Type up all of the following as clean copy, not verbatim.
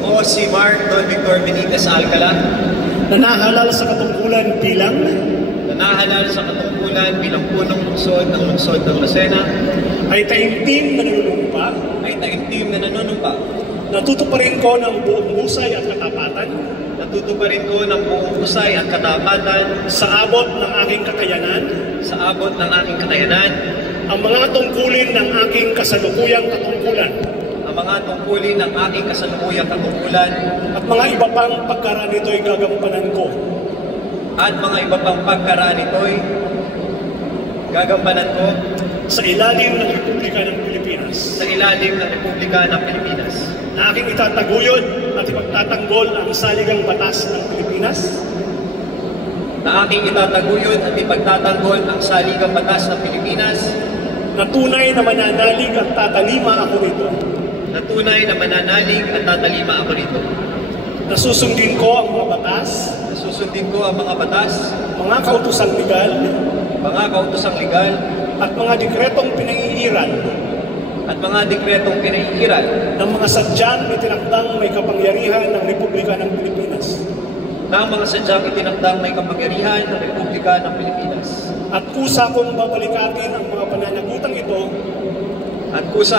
Ako si Mark Don Victor Benitez Alcala, Nanahalal sa katungkulan bilang punong lungsod ng Lucena, ay taimtim na nanunumpa. Natutuparin ko ng buong husay at katapatan sa abot ng aking kakayanan ang mga tungkulin ng aking kasalukuyang katungkulan at mga iba pang pagkaraan nito'y gagampanan ko sa ilalim ng Republika ng Pilipinas na aking itataguyod at ipagtatanggol ang saligang batas ng Pilipinas na tunay na mananalig at tatalima ako rito. Nasusundin ko ang mga batas, mga kautosang legal, at mga dekretong pinaiiral ng mga sadyang itinakdang may kapangyarihan ng Republika ng Pilipinas. At kusa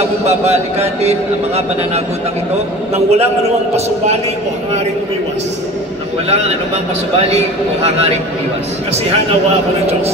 kong babalikatin ang mga pananagutang ito nang walang anumang pasubali o hangaring umiwas. Kasihan nawa ako ng Diyos.